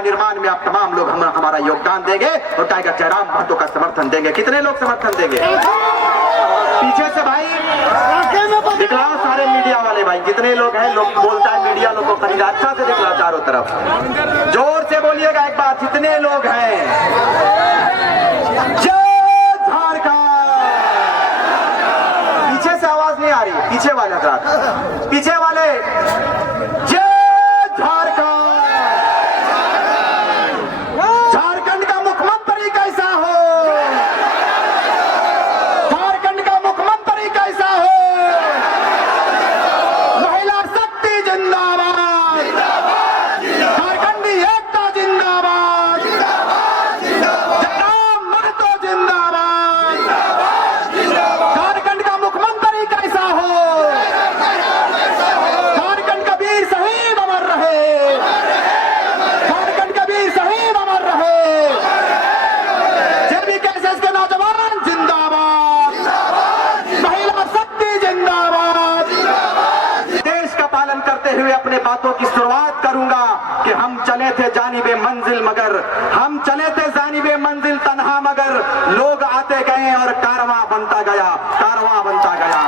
नवनिर्माण में आप तमाम लोग हमारा योगदान देंगे और टाइगर जयराम महतो का समर्थन देंगे। कितने लोग समर्थन देंगे? पीछे से भाई दिखलाओ, सारे मीडिया वाले भाई जितने लोग हैं, लोग बोलता है मीडिया लोग को खरीदा, अच्छा से दिखलाओ चारों तरफ, जोर से बोलिएगा एक बार, जितने लोग हैं। जय झारखंड। पीछे से आवाज नहीं आ रही, पीछे वाले हजरात, पीछे वाले, जय झारखंड। झारखंड का मुख्यमंत्री कैसा हो, झारखंड का मुख्यमंत्री कैसा हो, महिला शक्ति जिंदाबाद, झारखंडी एकता जिंदाबाद, जयराम महतो जिंदाबाद। झारखंड का मुख्यमंत्री कैसा हो, झारखंड का वीर शहीद अमर रहे, झारखंड का वीर शहीद अमर रहे। जेबी कैसेस के नौजवान जिंदाबाद, महिला शक्ति जिंदाबाद। देश का पालन करते हुए अपने बातों की शुरुआत करूंगा कि हम चले थे जानिबे मंजिल मगर, हम चले थे जानिबे मंजिल तन्हा मगर, लोग आते गए और कारवां बनता गया, कारवां बनता गया।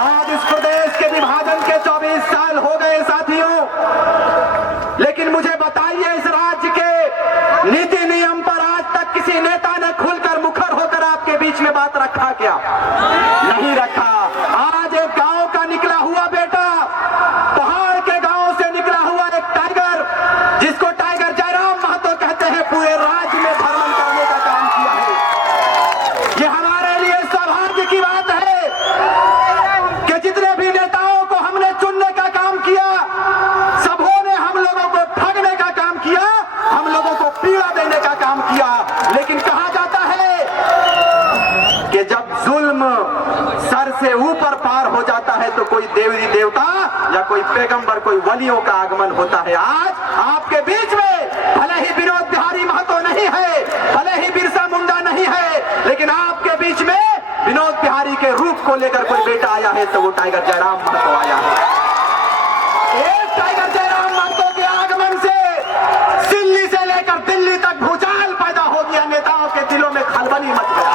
आज इस प्रदेश के विभाजन के 24 साल हो गए साथियों, लेकिन मुझे बताइए इस राज्य के नीति नियम पर आज तक किसी नेता ने खुलकर मुखर होकर आपके बीच में बात रखा क्या? नहीं रखा। आज एक गांव का निकला हुआ बेटा, पहाड़ के गांव से निकला हुआ एक टाइगर, जिसको टाइगर जयराम महतो कहते हैं, पूरे राज्य में भ्रमण करने का काम किया है। ये हमारे लिए सौभाग्य की बात है कि जितने भी नेताओं को हमने चुनने का काम किया, सबों ने हम लोगों को ठगने का काम किया, हम लोगों को पीड़ा देने का काम किया। लेकिन कहा जाता है कि जब जुल्म सर से ऊपर पार हो जाता है तो कोई देवी देवता या कोई पैगंबर, कोई वलियों का आगमन होता है। आज आपके बीच में भले ही विनोद बिहारी महतो नहीं है, भले ही बिरसा मुंडा नहीं है, लेकिन आपके बीच में विनोद बिहारी के रूप को लेकर कोई बेटा आया है तो वो टाइगर जयराम महतो आया है। एक टाइगर जयराम महतो के आगमन से दिल्ली से लेकर दिल्ली तक भूचाल पैदा हो गया, नेताओं के दिलों में खलबली मच गया।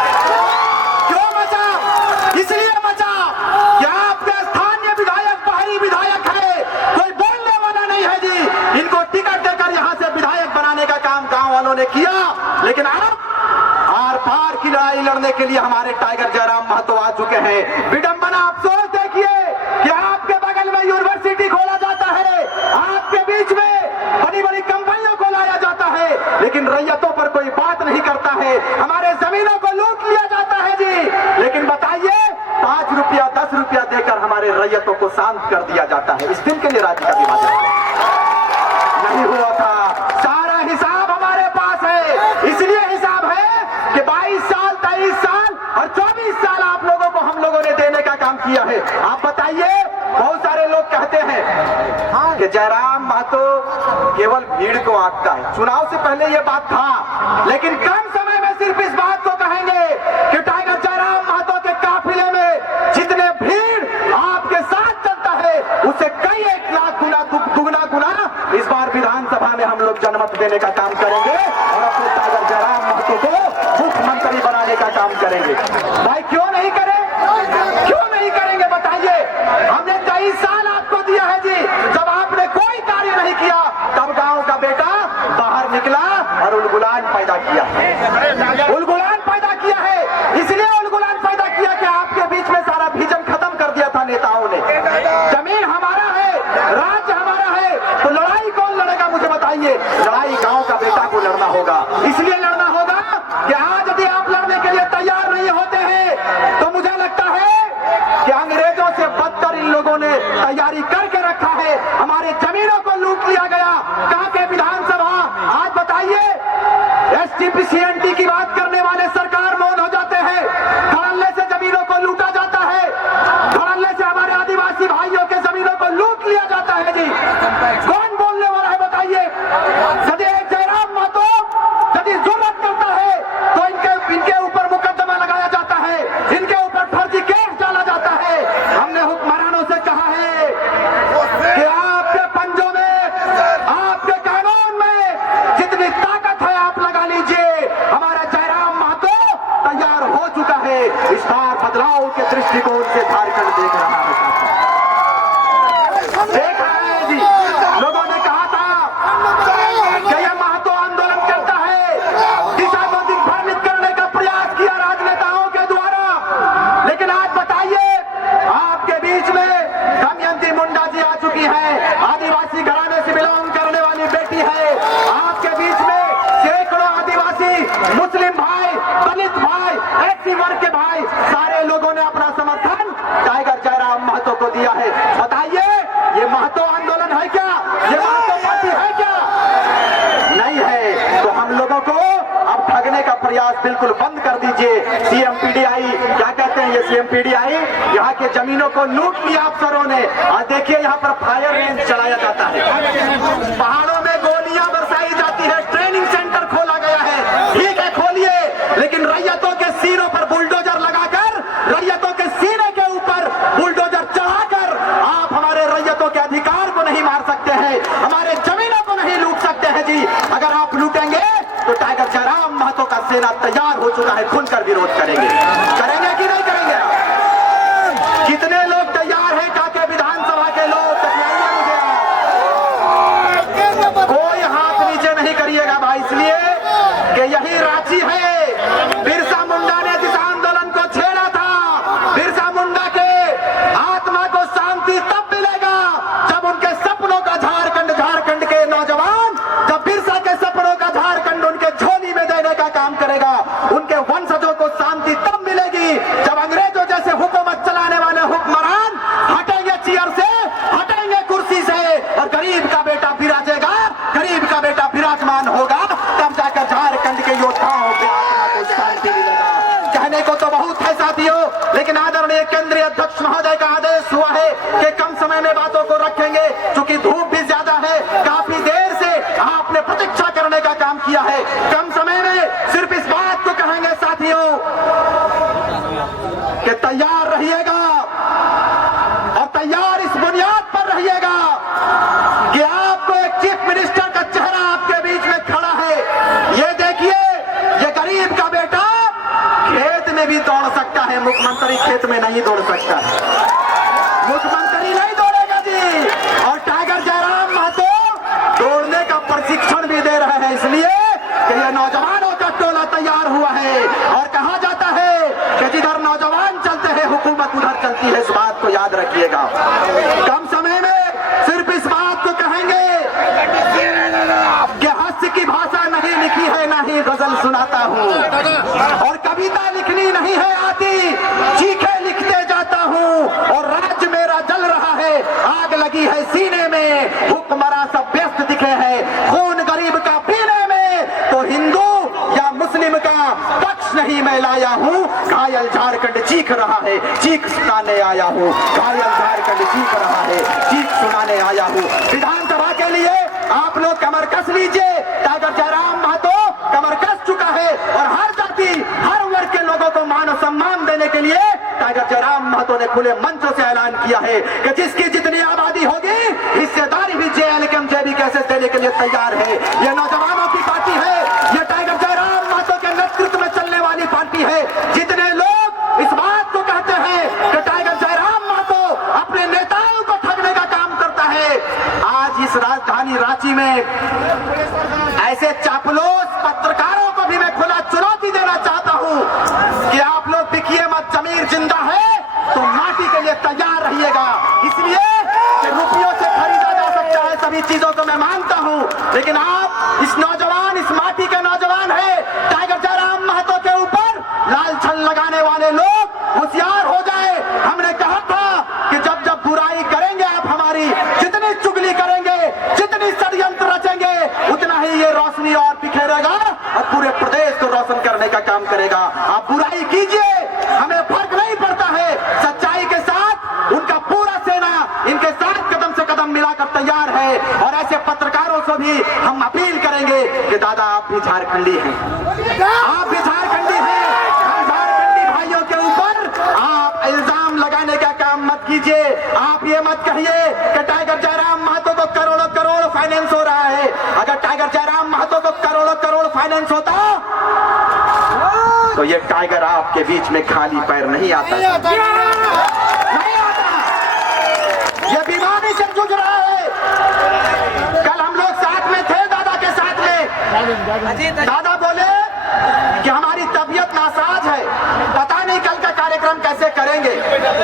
क्यों मचा? इसलिए मचा कि आपके स्थानीय विधायक बाहरी विधायक है, कोई बोलने वाला नहीं है जी। इनको टिकट देकर यहां से विधायक बनाने का काम गांव वालों ने किया, लेकिन आप आर पार की लड़ाई लड़ने के लिए हमारे टाइगर जयराम महतो आ चुके हैं। विडंबना अफसोस देखिए कि आपके बगल में यूनिवर्सिटी खोला जाता है, आपके बीच में बड़ी बड़ी कंपनियों को लाया जाता है, लेकिन रैयतों पर कोई बात नहीं करता है। हमारे जमीनों को लूट लिया जाता है जी, लेकिन बताइए 5 रुपया 10 रुपया देकर हमारे रैयतों को शांत कर दिया जाता है। इस दिन के लिए राज्य का विभाजन नहीं हुआ था। सारा हिसाब हमारे पास है, इसलिए हिसाब है कि 22 साल 23 साल और 24 साल आप लोगों को हम लोगों ने देने का काम किया है। आप बताइए, बहुत सारे लोग कहते हैं कि जयराम महतो केवल भीड़ को आंकता है। चुनाव से पहले ये बात था, लेकिन कम समय में सिर्फ इस बात को कहेंगे कि टाइगर जयराम महतो के काफिले में जितने भीड़ आपके साथ चलता है, उससे कई 1 लाख गुना दुगना गुना इस बार विधानसभा में हम लोग जनमत देने का काम करेंगे और अपने टाइगर जयराम महतो को मुख्यमंत्री बनाने का काम करेंगे। भाई क्यों नहीं करें, क्यों नहीं करेंगे बताइए? हमने 23 साल आपको दिया है जी, जब आपने कोई कार्य नहीं किया तब गांव का बेटा बाहर निकला और उलगुलान पैदा किया, उलगुलान पैदा किया है। इसलिए उलगुलान पैदा किया कि आपके बीच में सारा विजन खत्म कर दिया था नेताओं ने। जमीन हमारा है, राज्य हमारा है, तो लड़ाई कौन लड़ेगा मुझे बताइए? लड़ाई गांव का बेटा को लड़ना होगा। इसलिए लड़ना होगा कि आज यदि आप लड़ने के लिए तैयार नहीं होते हैं तो मुझे लगता है कि अंग्रेजों से बदतर इन लोगों ने तैयारी करके रखा है। हमारे जमीनों को लूट लिया गया। कांके विधानसभा, आज बताइए, STPCNT की बात करने वाले सरकार मौन हो जाते हैं। धड़ल्ले से जमीनों को लूटा जाता है, धड़ल्ले से हमारे आदिवासी भाइयों के जमीनों को लूट लिया जाता है जी। कौन बोलने वाला है बताइए? यदि जयराम महतो यदि जुर्रत करता है तो इनके ऊपर मुकदमा लगाया जाता है, इनके ऊपर फर्जी केस डाला जाता है। हमने हुक्मरानों से कहा है कि आपके पंजों में, आपके दृष्टिकोण से झारखंड देख रहा है। देख रहे हैं जी, लोगों ने कहा था कि यह महतो आंदोलन करता है, दिशा को दिग्भ्रमित करने का प्रयास किया राजनेताओं के द्वारा। लेकिन आज बताइए, आपके बीच में दमयंती मुंडा जी आ चुकी है, आदिवासी घराने से बिलोंग करने वाली बेटी है। आपके बीच में सैकड़ों आदिवासी, मुस्लिम भाई, दलित भाई, एससी वर्ग के भाई, सारे लोगों ने अपना समर्थन टाइगर जयराम महतो को दिया है। बताइए, ये महतो आंदोलन है क्या? ये महतो पार्टी है क्या? नहीं है। तो हम लोगों को अब ठगने का प्रयास बिल्कुल बंद कर दीजिए। सीएमपीडीआई क्या कहते हैं? ये सीएमपीडीआई यहाँ के जमीनों को लूट लिया अफसरों ने। आज देखिए, यहाँ पर फायर रेंज चलाया जाता है, पहाड़ों में गोलियां बरसाई जाती है, ट्रेनिंग सेंटर खोला गया है। ठीक है, खोलिए, लेकिन रैयतों के सिरों पर बुलडोजर लगाकर, रैयतों के सीने के ऊपर बुलडोजर चढ़ाकर आप हमारे रैयतों के अधिकार को नहीं मार सकते हैं, हमारे जमीनों को नहीं लूट सकते हैं जी। अगर आप लूटेंगे तो टाइगर जयराम महतो का सेना तैयार हो चुका है, खुलकर विरोध करेंगे। करेंगे कि नहीं करेंगे? कितने लोग तैयार हैं? काके विधानसभा के लोग कोई हाथ नीचे नहीं करिएगा भाई, इसलिए कि यही रांची है। बिरसा मुंडा ने जिस आंदोलन को छेड़ा था, बिरसा मुंडा के आत्मा को शांति तब मिलेगा जब उनके सपनों का झारखंड, झारखंड के नौजवान, जब बिरसा के सपनों का झारखंड उनके झोली में देने का काम करेगा। उनके वंशजों को शांति तब मिलेगी जब अंग्रेजों जैसे हुकूमत चलाने वाले हुक्मरान हटेंगे चेयर से, हटेंगे कुर्सी से, और गरीब का बेटा विराजेगा, गरीब का बेटा विराजमान होगा। तब जाकर झारखंड के योद्धाओं के आत्मा को शांति मिलेगा। कहने को तो बहुत है साथियों, लेकिन आदरणीय केंद्रीय अध्यक्ष महोदय का आदेश हुआ है कि कम समय में बातों को रखेंगे, क्योंकि धूप भी ज्यादा है। काफी देर से आपने प्रतीक्षा करने का काम किया है। कम समय में सिर्फ इस बात को कहेंगे साथियों कि तैयार रहिएगा, और तैयार इस बुनियाद पर रहिएगा कि आपको एक चीफ मिनिस्टर का चेहरा आपके बीच में खड़ा है। ये देखिए, ये गरीब का बेटा खेत में भी दौड़ सकता है, मुख्यमंत्री खेत में नहीं दौड़ सकता। मुख्यमंत्री नहीं दौड़ेगा जी। और टाइगर जयराम महतो दौड़ने का प्रशिक्षण भी दे रहे हैं, इसलिए कि ये नौजवानों का टोला तैयार हुआ है। और कहा जाता है कि जिधर नौजवान चलते हैं, हुकूमत उधर चलती है। इस बात को याद रखिएगा। कम समय में सिर्फ इस बात को कहेंगे कि हास्य की भाषा नहीं लिखी है, ना ही गजल सुनाता हूँ, और कविता लिखनी नहीं है आती, चीखे लिखते जाता हूँ। और राज्य मेरा जल रहा है, आग लगी है सीने में, हुक्मरान सब व्यस्त दिखे हैं खून गरीब का पीने में। तो हिंदू या मुस्लिम का पक्ष नहीं मैं लाया हूँ, घायल झारखंड चीख रहा है, चीख सुनाने आया हूँ। घायल झारखंड चीख रहा है, चीख सुनाने आया हूँ। विधानसभा के लिए आप लोग कमर कस लीजिए। टाइगर जयराम महतो कमर कस चुका है, और हर जाति, हर वर्ग के लोगों को मान सम्मान देने के लिए टाइगर जयराम महतो ने खुले मंचों से ऐलान किया है कि जिसकी जितनी आबादी होगी, हिस्सेदारी भी जेएलकेएम जेबीकेएसएस देने के लिए तैयार है। ये नौजवानों की पार्टी है, ये टाइगर जयराम महतो के नेतृत्व में चलने वाली पार्टी है। जितने लोग इस बात को कहते हैं कि टाइगर जयराम महतो अपने नेताओं को ठगने का काम करता है, आज इस राजधानी रांची में ऐसे चापलूस पत्रकारों को भी मैं खुला चुनौती देना चाहता हूं कि आप लोग बिकिए मत, जमीर जिंदा है तो माटी के लिए तैयार रहिएगा। इसलिए कि रुपयों से खरीदा जा सकता है, सभी चीजों को मैं मानता हूं, लेकिन आप इस नौजवान, इस माटी के नौजवान है। टाइगर जयराम महतो के ऊपर लाल छल लगाने वाले लोग होशियार हो जाए। हमने कहा था कि जब जब बुराई करेंगे आप हमारी, जितनी चुगली करेंगे, जितनी षड्यंत्र रचेंगे, उतना ही ये रोशनी और बिखेरेगा और पूरे प्रदेश को रोशन करने का काम करेगा। आप बुराई कीजिए, हमें फर्क नहीं पड़ता है। सच्चाई के साथ उनका पूरा सेना इनके साथ कदम से कदम मिलाकर तैयार है। और ऐसे पत्रकारों से भी हम अपील करेंगे कि दादा आप भी झारखंडी हैं, आप भी झारखंडी हैं। झारखंडी भाइयों के ऊपर आप इल्जाम लगाने का काम मत कीजिए। आप ये मत कहिए कि टाइगर जयराम महतो को करोड़ों करोड़ फाइनेंस हो रहा है। अगर टाइगर जयराम महतो को करोड़ों करोड़ फाइनेंस होता तो ये टाइगर आपके बीच में खाली पैर नहीं आता, नहीं आता। ये बीमारी से जूझ रहा है। कल हम लोग साथ में थे, दादा के साथ में। दादा बोले कि हमारी तबीयत नासाज है, पता नहीं कल का कार्यक्रम कैसे करेंगे,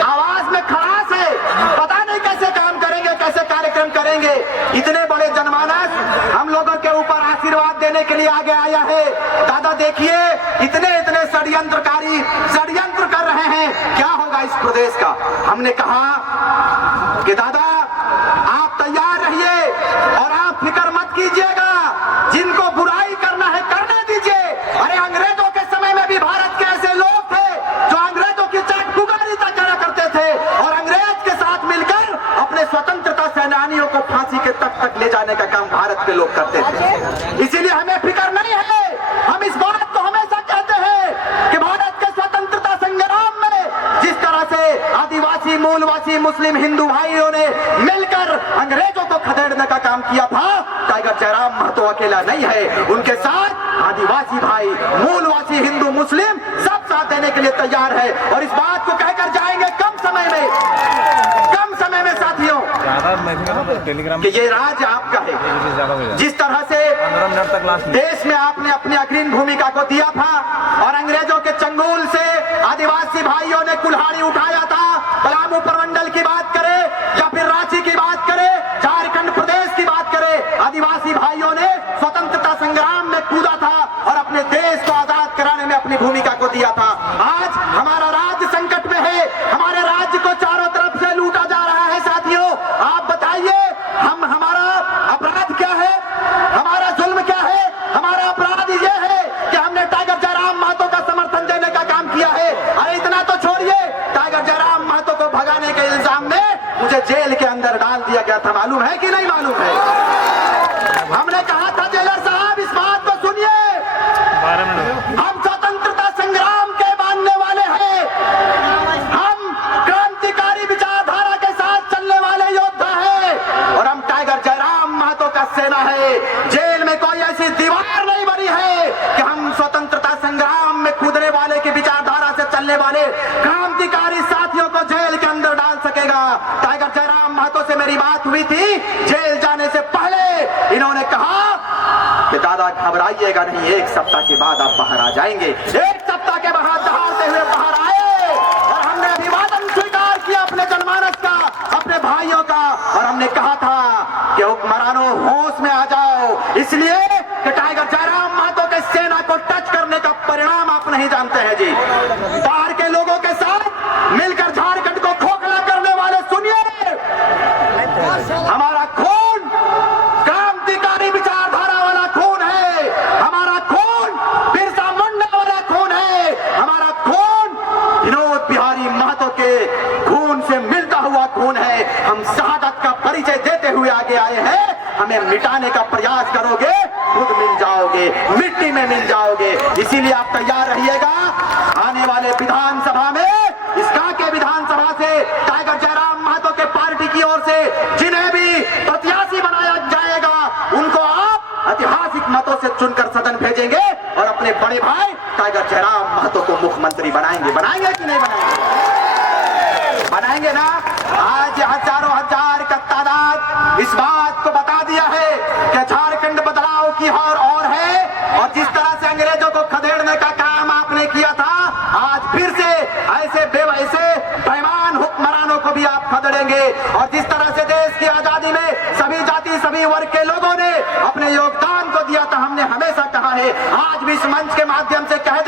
आवाज में खराश है, पता नहीं कैसे काम करेंगे, कैसे कार्यक्रम करेंगे। इतने बड़े जनमानस हम लोगों के ऊपर आशीर्वाद देने के लिए आगे आया है। दादा देखिए, इतने इतने षड्यंत्रकारी षड्यंत्र कर रहे हैं, क्या होगा इस प्रदेश का। हमने कहा कि दादा आप तैयार रहिए और आप फिक्र मत कीजिएगा, जिनको बुराई करना है करने दीजिए। अरे अंग्रेजों के समय में भी भारत के ऐसे लोग थे जो अंग्रेजों की चाट पुकारी तक करा करते थे और अंग्रेज के साथ मिलकर अपने स्वतंत्रता सेनानियों को फांसी के तक ले जाने का काम भारत के लोग करते थे। इसीलिए हमें फिक्र नहीं है। हम इस बात को हमेशा कहते हैं कि भारत के स्वतंत्रता संग्राम में जिस तरह से आदिवासी, मूलवासी, मुस्लिम, हिंदू भाइयों ने मिलकर अंग्रेजों को खदेड़ने का काम किया था, टाइगर जयराम महतो अकेला नहीं है। उनके साथ आदिवासी भाई, मूलवासी, हिंदू, मुस्लिम सब साथ देने के लिए तैयार है। और इस बात को कहकर जाएंगे कम समय में साथियों कि ये राज्य आपका है। जिस तरह से देश में आपने अपनी अग्रणी भूमिका को दिया था और अंग्रेजों के चंगुल से आदिवासी भाइयों ने कुल्हाड़ी उठाया था, पलामू प्रमंडल की बात करें या फिर रांची की बात करें, झारखंड प्रदेश की बात करें, आदिवासी भाइयों ने स्वतंत्रता संग्राम में कूदा था और अपने देश को आजाद कराने में अपनी भूमिका को दिया था। आज हमारा राज्य संकट में है, हमारे राज्य को चारों तरफ से लूटा जा रहा है। साथियों आप बताइए, हमारा अपराध क्या है, हमारा जुल्म क्या है? हमारा अपराध ये है कि हमने टाइगर जयराम महतो का समर्थन देने का काम किया है। अरे इतना तो छोड़िए, टाइगर जयराम महतो को भगाने के इल्जाम में मुझे जेल के अंदर डाल दिया गया था, मालूम है कि नहीं मालूम है? हमने कहा था जेलर साहब इस बात को सुनिए, हम स्वतंत्रता संग्राम के मानने वाले हैं, हम क्रांतिकारी विचारधारा के साथ चलने वाले योद्धा हैं और हम टाइगर जयराम महतो का सेना है। जेल में कोई ऐसी दीवार नहीं बनी है कि हम स्वतंत्रता संग्राम में कूदने वाले की विचारधारा से चलने वाले क्रांतिकारी साथियों को जेल के अंदर डाल सकेगा। टाइगर जयराम महतो से मेरी बात हुई थी जेल जाने से पहले, इन्होंने कहा कि दादा घबराइएगा नहीं, एक सप्ताह के बाद आप बाहर आ जाएंगे। एक सप्ताह के बाद दहाड़ते हुए बाहर आए और हमने अभिवादन स्वीकार किया अपने जनमानस का, अपने भाइयों का, और हमने कहा था कि हुक्मरानों होश में आ जाओ, इसलिए कि टाइगर जयराम महतो के सेना को टच करने का परिणाम आप नहीं जानते हैं जी। बाहर के लोगों के साथ मिलकर झारखंड को खोखला करने वाले सुनिए, हमारा खून क्रांतिकारी विचारधारा वाला खून है, हमारा खून बिरसा मुंडा वाला खून है, हमारा खून विनोद बिहारी महतो के खून से मिलता हुआ खून है। हम शहादत का परिचय देते हुए आगे आए हैं। हमें मिटाने का प्रयास करोगे, खुद मिल जाओगे, मिट्टी में मिल जाओगे। इसीलिए आप तैयार रहिएगा। आने वाले विधानसभा में, इस कांके विधानसभा से टाइगर जयराम महतो के पार्टी की ओर से जिन्हें भी प्रत्याशी बनाया जाएगा, उनको आप ऐतिहासिक मतों से चुनकर सदन भेजेंगे और अपने बड़े भाई टाइगर जयराम महतो को मुख्यमंत्री बनाएंगे। बनाएंगे कि नहीं बनाएंगे? बनाएंगे ना। आज हजारों हजार का तादाद इस बात को बता दिया है कि झारखंड बदलाव की और है, और जिस तरह से अंग्रेजों को खदेड़ने का काम आपने किया था, आज फिर से ऐसे बेवैसे बेईमान हुक्मरानों को भी आप खदेड़ेंगे। और जिस तरह से देश की आजादी में सभी जाति, सभी वर्ग के लोगों ने अपने योगदान को दिया था, हमने हमेशा कहा है, आज भी इस मंच के माध्यम से कह